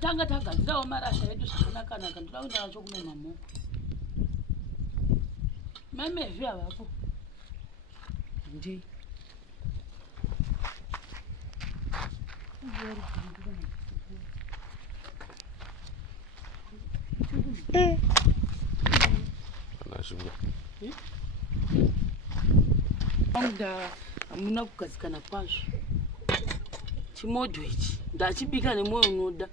tanga tagadzirawo marasha edu zvakanaka ndoda kuenda nacho kuno mamoko mamezvi avapo ndi hamuna kugadzikana kwazvo chimodho ichi ndachibika nemwoyo unoda.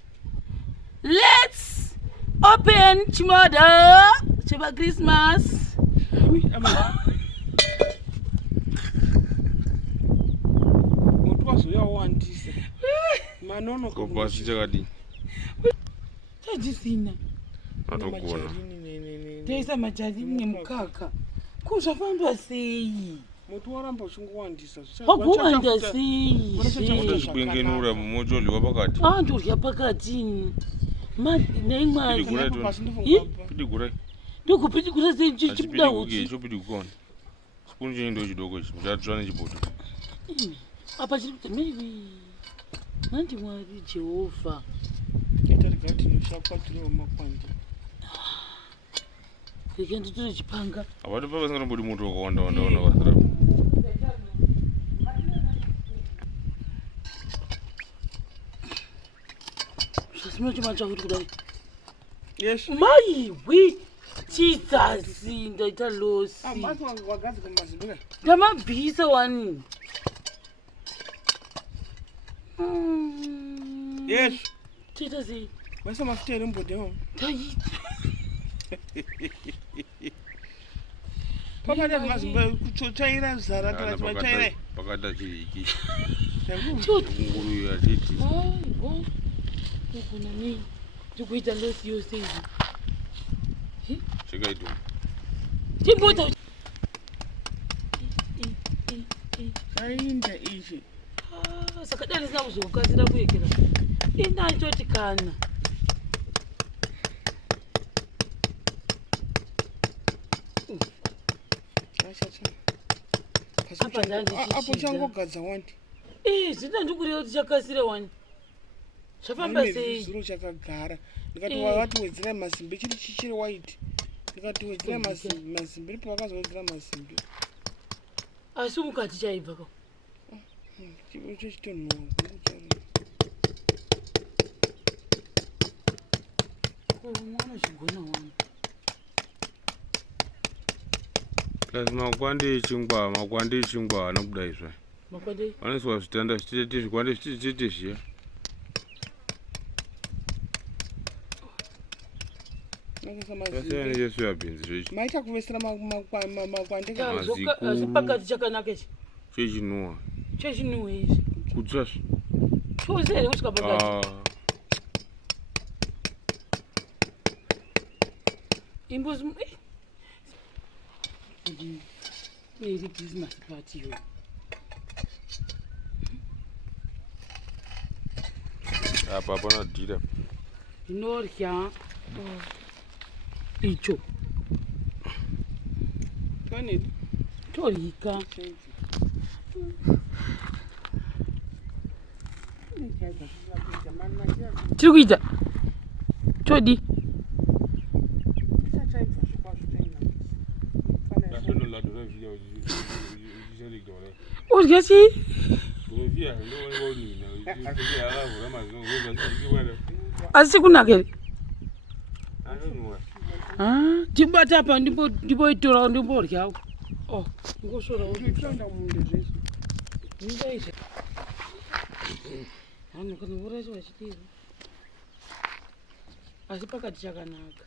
Let's open chimodho chepaChristmas. Mutu wazoyawandisa manono kopasi chakadi chajisina atogona teisa majarini nemukaka kuzvafamba sei mutu waramba uchingowandisa wagowanda sei zvikuengenura mochodliwa pakati ndorya pakati neimwari pidigurai ndikupidigura sei chichibuda uchi chopidigukona chipunu chenindo chidoko ichi chatsva nechibodo apa chiri kuti maybe nandi mwari Jehovha itarigati noshakwatirwa makwandi reke nditore chipanga apati papasingambodi moto wakawanda vasara zvasinochimatsva kuti kudai yes maiwi chidzasi ndaita losi wagadzika mazimbuka ndamabvisa wani yes toita sei maisa mafuta ere mbodemo taita pakati mazimbuka kutsvaira zara kana chimatsvaira pakata chiriki choti yatiti aibo ukunani ndikuita losi yose izvi chekaito chimbota chainda ichi saka dai risina kuzokasira kuekera inachoti kana apo changogadza wandi zvina ndikureva kuti chakasira wani zvafamba sei zuro chakagara ndikati wavati wedzera masimbi chiri chichiri white ndikati wedzera masimbi ripo vakazowedzera masimbi asi mukati chaibva ka icho chitonhuwa mwana chigona wani plus makwande echingwa ana kudaizva makwande vanoiswa zvitanda zvitete zvikwande zvitete zviya yesuya bhinzi zvechi maita kuvesera makwande asi pakati chakanaka ichi chechinhuwa chechinhuwa izvi kutsvasvi chose here kusvika pakati imbozi iri Christmas party yo apa panadhira ndinorya icho kanedi torika tiri kuita chodi udya chii asi kunaka here ndibata apa ndimboitora ndimboryawo ngoshorawo ndaizve vanhu kana uracho vachidiro asi pakati chakanaka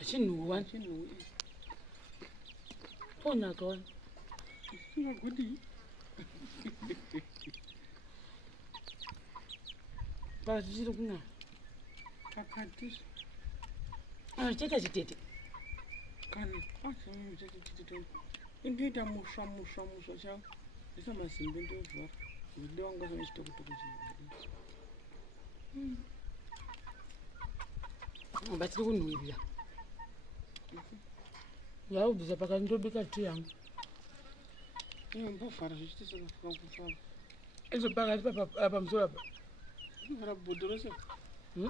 achinhuwa tonaka wani pakati chiri kunaka pakati cheta chitete kana indoita musva chavo isa mazimbe ndovhara ndidiwa ngosana chitokotoko batiri kunhuhwirira yaubvisa pakati ndobika ti yangu mbovhara zvichiti sakafika kufamba izo pakati pamusoro apa Kana bodorosa.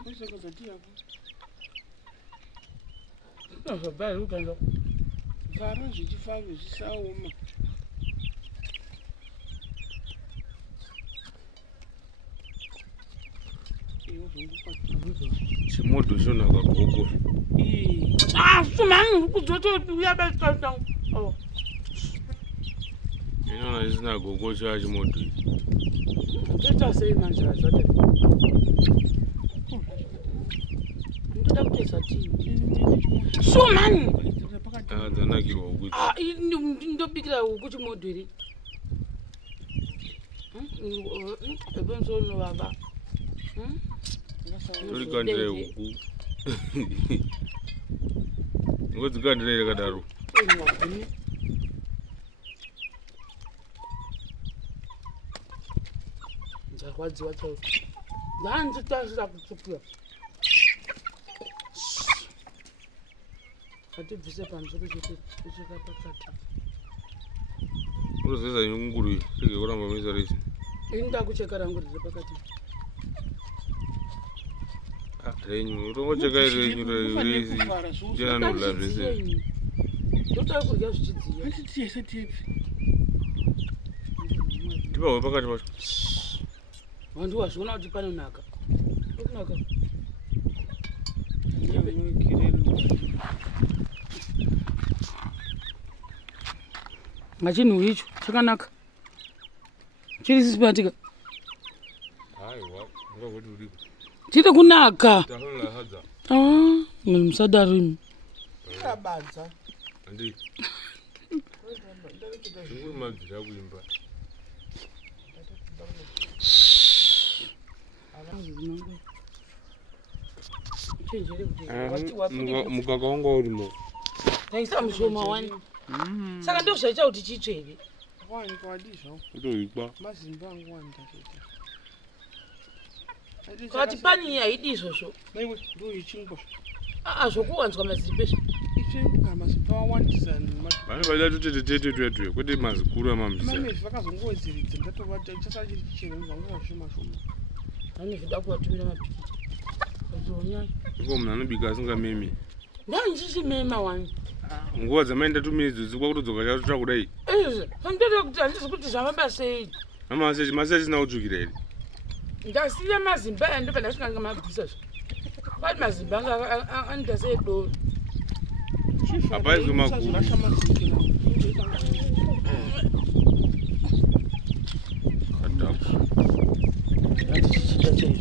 Kwese kozati yako. Sasa bali ukaenda. Kara zvichifamba zvisaoma. Chimoto chonaka gogo. Sumani kuzoto uyabeka. Oh. Inoona isina gogo cha chimoto. Kuita sei manje zote. Ndoda kutesa tii. Sumani. Dzanakirwa ukuthi. Ndobikira ukuthi modwiri. Ebonso no baba. Uri kandire huku. Ngozi kandire kadaro. Nzakwadziwa chauti. Ndanzi tasira kutsupira. Atibvise pamusoro kusvika pakati. Urozesa nyunguru rege kuramba misa rese. Inda kucheka rangu riri pakati. Renyu, urongocheka renyu rese. Jana nola rese. Ndoda kurya zvichidziya. Handitiese tepi. Tipawe pakati pacho. Vantu wazviona kuti panonaka. Kunaka. Ngachinhu icho chakanaka. Chiri sisipatika. Aiwa, ngakoti uripo. Chiri kunaka. Tahola hadza. Musadaro. Kabadza. Andi. Nguri madzira kuimba. Mukaka wanga urimo. Taisa mushoma wani. Saka ndo zvaita kuti chitsveve. Wani kwadizvo. Utoikwa. Mazimba angu wandachita. Kati pani haidi izvozvo. Naiwe ndo ichingwa. Zvokuwanzwa mazimba izvo. Ichingwa mazimba wawandisa. Vane vaida tutetete kwete mazikuru amambisa. Mame zvakazongowedziridza ndatovata chasa chiri chichena zvanga zvishoma shoma. Nani zvida kuvatumira mapikiti. Zvonya. Iko munhu anobika asingamemi. Ndani chichimema wani. Nguva dzamaenda tumidzo dzikwa kutodzoka chatotsva kudai. Ndinoda kuti handizi kuti zvavamba sei. Masi asina kudzukira here. Ndasiya mazimba ando pandasvikanga mabvisa zvo. Kwati mazimba anga anoita sei doro. Hapaizi makuru. Ati chichita chaizvo.